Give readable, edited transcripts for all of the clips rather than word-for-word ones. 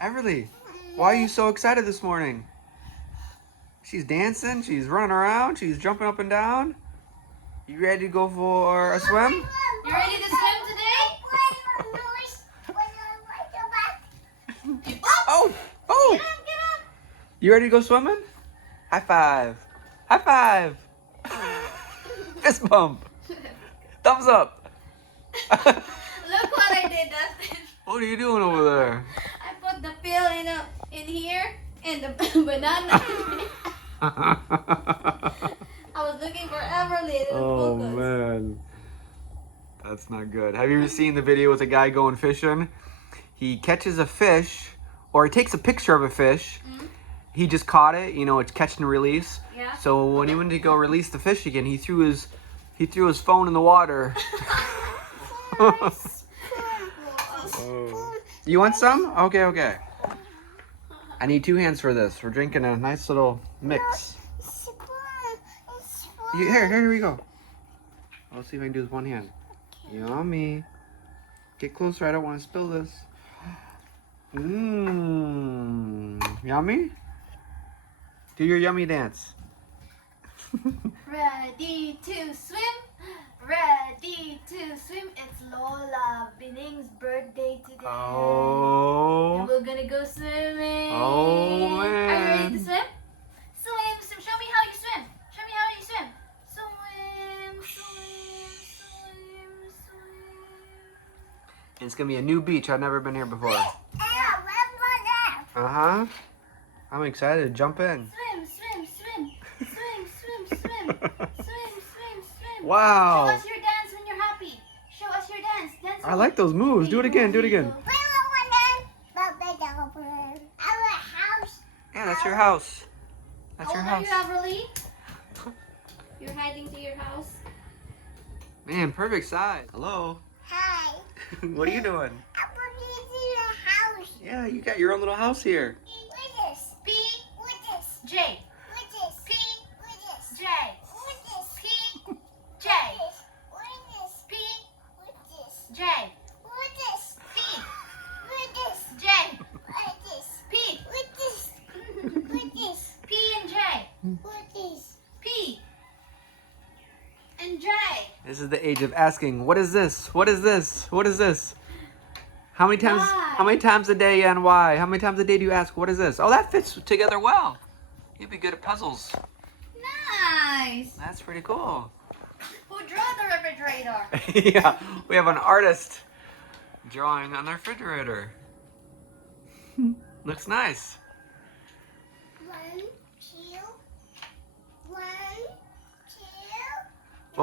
Everly, why are you so excited this morning? She's dancing, she's running around, she's jumping up and down. You ready to go for a swim? You ready to swim today? Oh! Oh! Get up! You ready to go swimming? High five. High five. Fist bump. Thumbs up. Look what I did, Dustin. What are you doing over there? I put the pill in here and the banana. I was looking for Everly. Oh man, that's not good. Have you ever seen the video with a guy going fishing? He catches a fish, or he takes a picture of a fish. Mm-hmm. He just caught it, you know, it's catch and release. Yeah. So when he went to go release the fish again, he threw his phone in the water. You want some? Okay. I need 2 hands for this. We're drinking a nice little mix. Here we go. I'll see if I can do this 1 hand. Yummy. Get closer, I don't want to spill this. Mmm. Yummy? Do your yummy dance. Ready to swim? Ready to swim? It's Lola Binning's birthday today. Oh. And we're gonna go swimming. Oh man. Are you ready to swim? Swim. Show me how you swim. Show me how you swim. Swim. It's gonna be a new beach. I've never been here before. Uh-huh. I'm excited to jump in. Swim. Wow. Show us your dance when you're happy. Show us your dance. Dance. I like those moves. Do it again. Yeah, that's your house. That's your house. How old are you, Everly? You're hiding to your house? Man, perfect size. Hello. Hi. What are you doing? I'm going to the house. Yeah, you got your own little house here. What is this? P. What is this? J. What is this? P. What is this? J. What is this? P. J. What is this? P. What is this? J. What is this? P. What is this? J. What is this? P. What is this? What is this? P and J. What is P. And J. This is the age of asking, what is this? What is this? What is this? How many times Why? How many times a day and why? How many times a day do you ask, what is this? Oh, that fits together well. You'd be good at puzzles. Nice. That's pretty cool. Who drew the refrigerator? Yeah, we have an artist drawing on the refrigerator. Looks nice. 1, 2, 1, 2.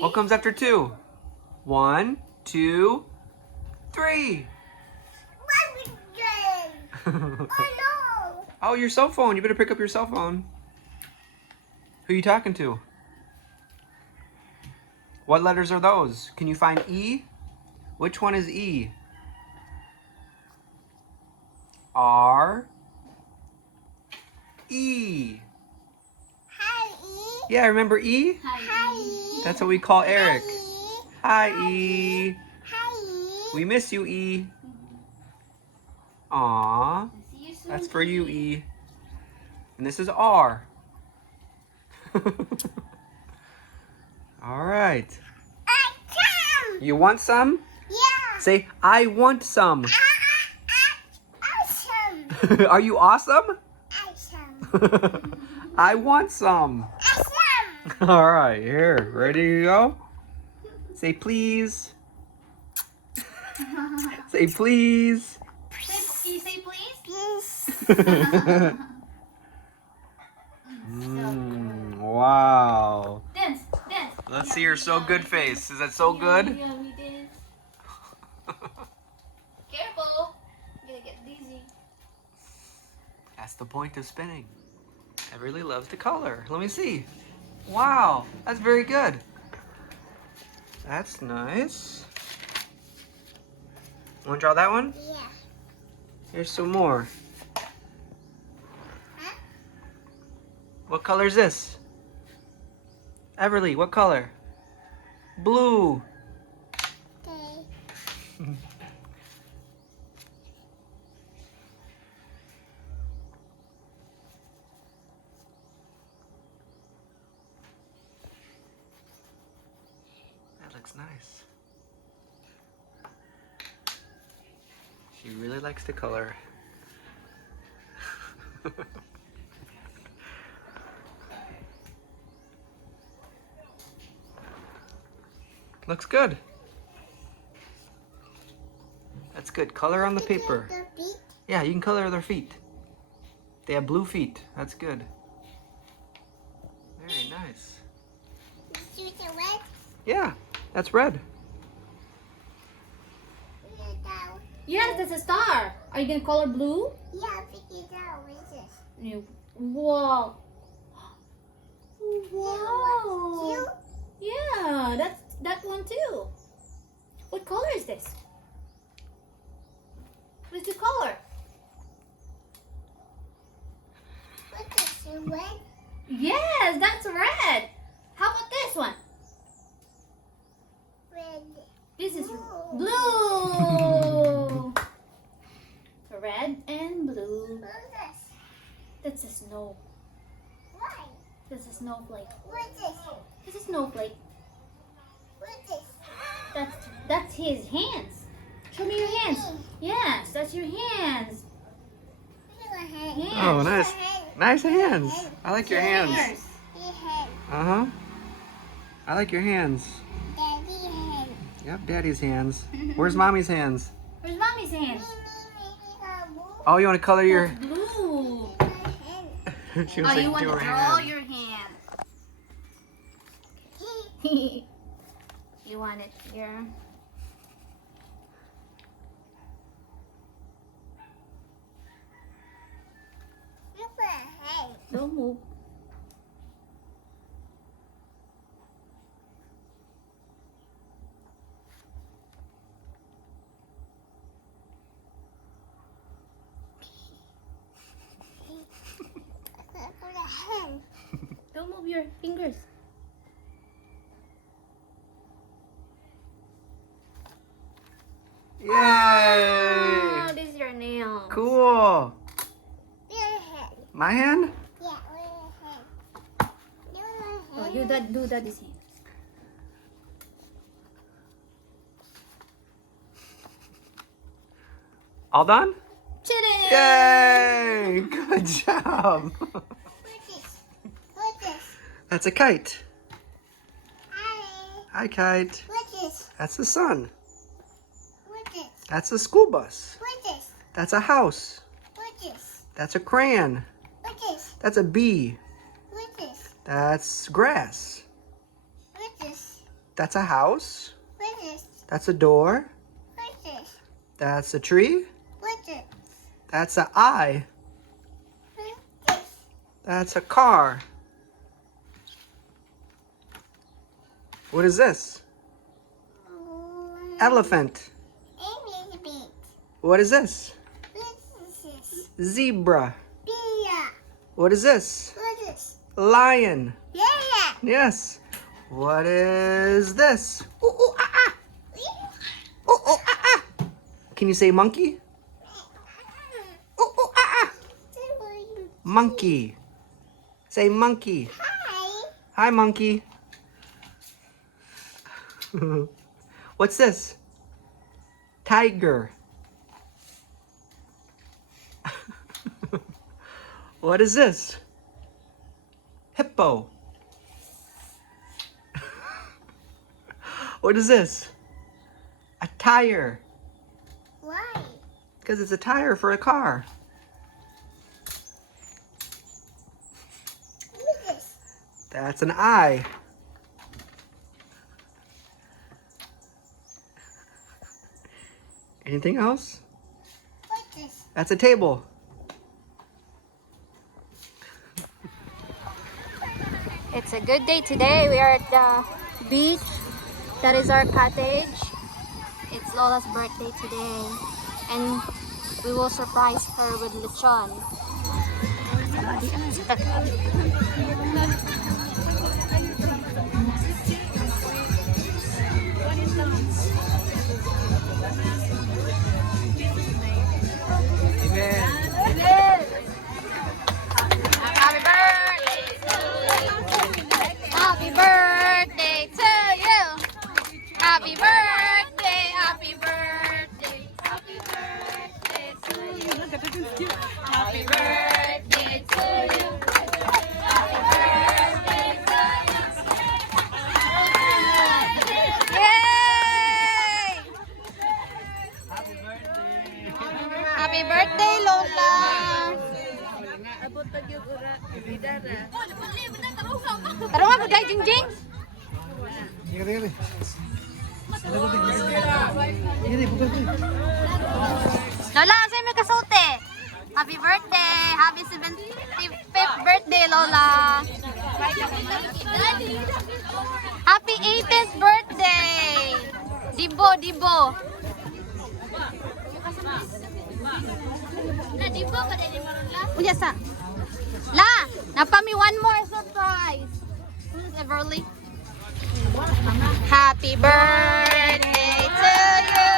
What comes after 2? 1, 2, 3. Oh no! Oh, your cell phone. You better pick up your cell phone. Who are you talking to? What letters are those? Can you find E? Which one is E? R. E. Hi, E. Yeah, remember E? Hi, E. That's what we call Eric. Hi, Hi, E. Hi, E. We miss you, E. Aw. See you soon. That's for you, E. And this is R. All right. I come. You want some? Yeah. Say, I want some. Awesome. Are you awesome? Awesome. I want some. Awesome. All right, here. Ready to go? Say please. Say please. Can you say please? Peace. Wow. Dance. Let's see your so good face. Is that so good? Yummy dance. Careful. You're gonna get dizzy. That's the point of spinning. I really loves the color. Let me see. Wow, that's very good. That's nice. Want to draw that one? Yeah. Here's some more. Huh? What color is this? Everly, what color? Blue. Okay. looks nice. She really likes to color. Looks good. That's good. Color on the paper. The feet. Yeah, you can color their feet. They have blue feet. That's good. Very nice. Choose the red. Yeah, that's red. Pick it out. Yes, that's a star. Are you gonna color blue? Yeah, pick it out. What is this? Wow. Cute. Wow. Yeah, that's that one too. What color is this? What's the color? What is the red? Yes, that's red. How about this one? Red. This is Blue. blue. Red and blue. What is this? That's a snow. Why? That's a snowflake. What is this? It's a snowflake. What is this? That's his hands. Show me your hands. Yes, that's your hands. Look at my hand. Hands. Oh, nice. Nice hands. I like your hands. Your hand. Uh-huh. I like your hands. Daddy hand. Yep, Daddy's hands. Where's Mommy's hands? Where's Mommy's hands? Oh, you want to color your... That's blue. She was Oh, you like, want do to her draw hand. your hand. You want it here. Look at my hand. Don't move. Look at my hand. Don't move your fingers. Yay! Oh, this is your nail. Cool. Your hand. My hand? Yeah, your hand. Your Oh, hand. do that this hand. All done? Ta-da! Yay! Good job. What's this? What's this? That's a kite. Hi. Hi, kite. What's this? That's the sun. What's this? That's a school bus. What's this? That's a house. What's this? That's a crayon. What's this? That's a bee. What's this? That's grass. What's this? That's a house. What's this? That's a door. What's this? That's a tree. What's this? That's an eye. What's this? That's a car. What is this? Elephant. Amy beat. What is this? What is this? Zebra. Beer. What is this? What's this? Lion. Yeah. Yes. What is this? Ooh, ooh, ah, ah. Ooh, ooh, ah, ah. Can you say monkey? Ooh, ooh, ah, ah. Monkey. Say monkey. Hi. Hi, monkey. What's this? Tiger. What is this? Hippo. What is this? A tire. Why? Because it's a tire for a car. What is this? That's an eye. Anything else? What's this? That's a table. It's a good day today. We are at the beach. That is our cottage. It's Lola's birthday today. And we will surprise her with lechon. Happy birthday! Happy birthday to you! Happy birthday, Lola! Taro nga, buday, Jingjing! Lola, sa'yo may kasote! Happy birthday! Happy 75th birthday, Lola! Happy 18th birthday! Dibo, Dibo! Unya sa? La! Napami one more surprise! Who's Everly? Happy birthday to you!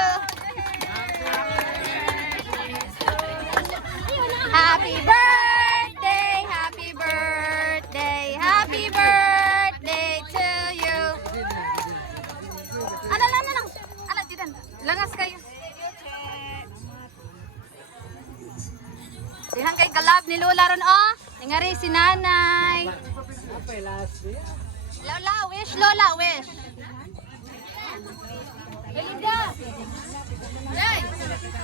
Happy birthday! Happy birthday! Happy birthday to you! Ano lang? Ano, titan? Langas kayo. Dihan kay galab ni Lola ron, oh. Ngari si nanay. Lola, wish, Lola, wish. Belinda. Hey,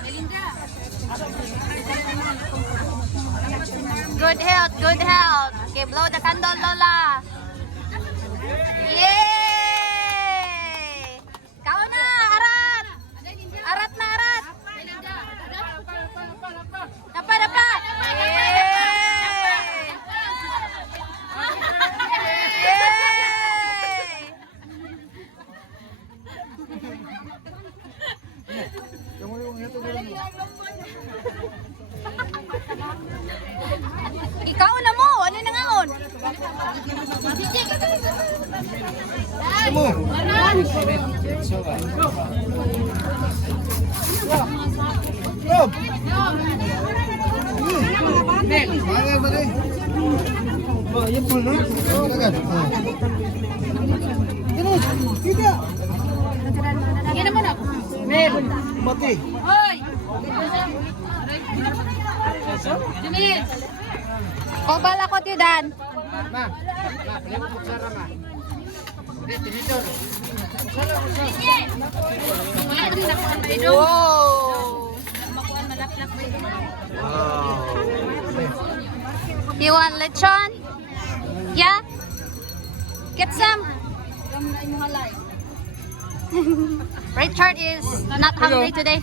Belinda. Good health, good health. Okay, blow the candle, Lola. Yay! Kau na, arat. Arat na, arat. Dapat. Yay! Ikaw na mo, ano na ngaon? Gina mo na. Mati. Hoy! Jumis! Kobal ako tidan. Wow! You want lechon? Yeah? Get some. Richard is not hungry today.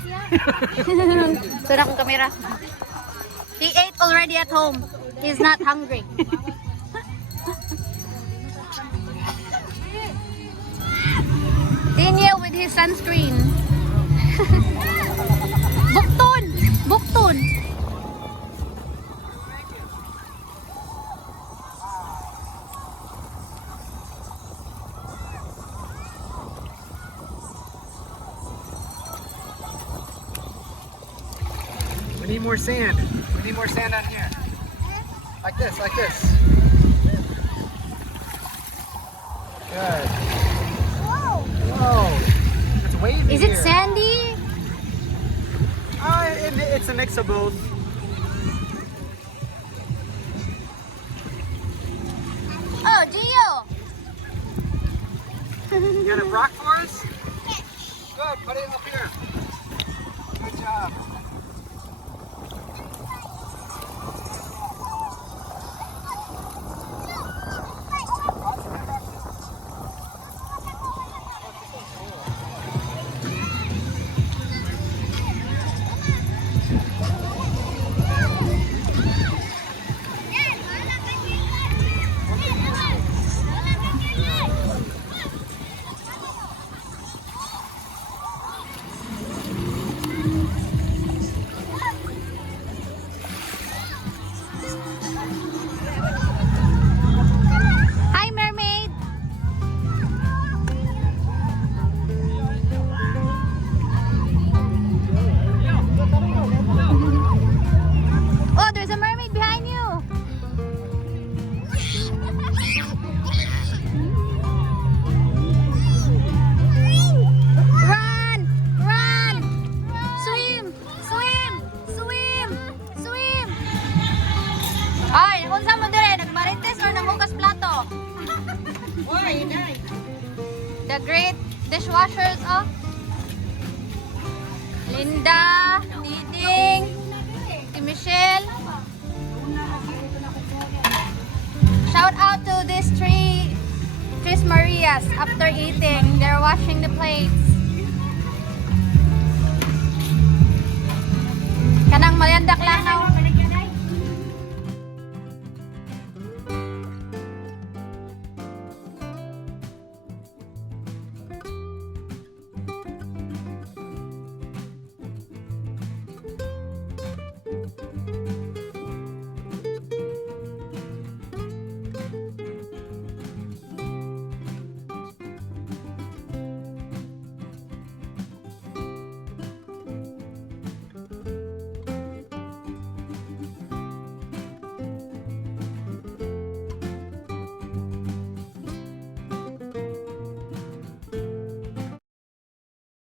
Sura kong kamera. He ate already at home. He's not hungry. Daniel with his sunscreen. Bukton! Bukton! We need more sand. We need more sand on here. Like this, like this. Good. Whoa. It's wavy Is it here. sandy? It's a mix of both. Oh, Gio! You got a rock for us? Good, put it up here. Good job. Hi, mermaid! Oh, there's a mermaid behind you! Run! Run! Swim! Swim! Swim! Swim! Ay, kung saan mo dire? Nagmarites or nanghugas plato? The great dishwashers, oh. Linda, Diding, Yes, after eating, they're washing the plates.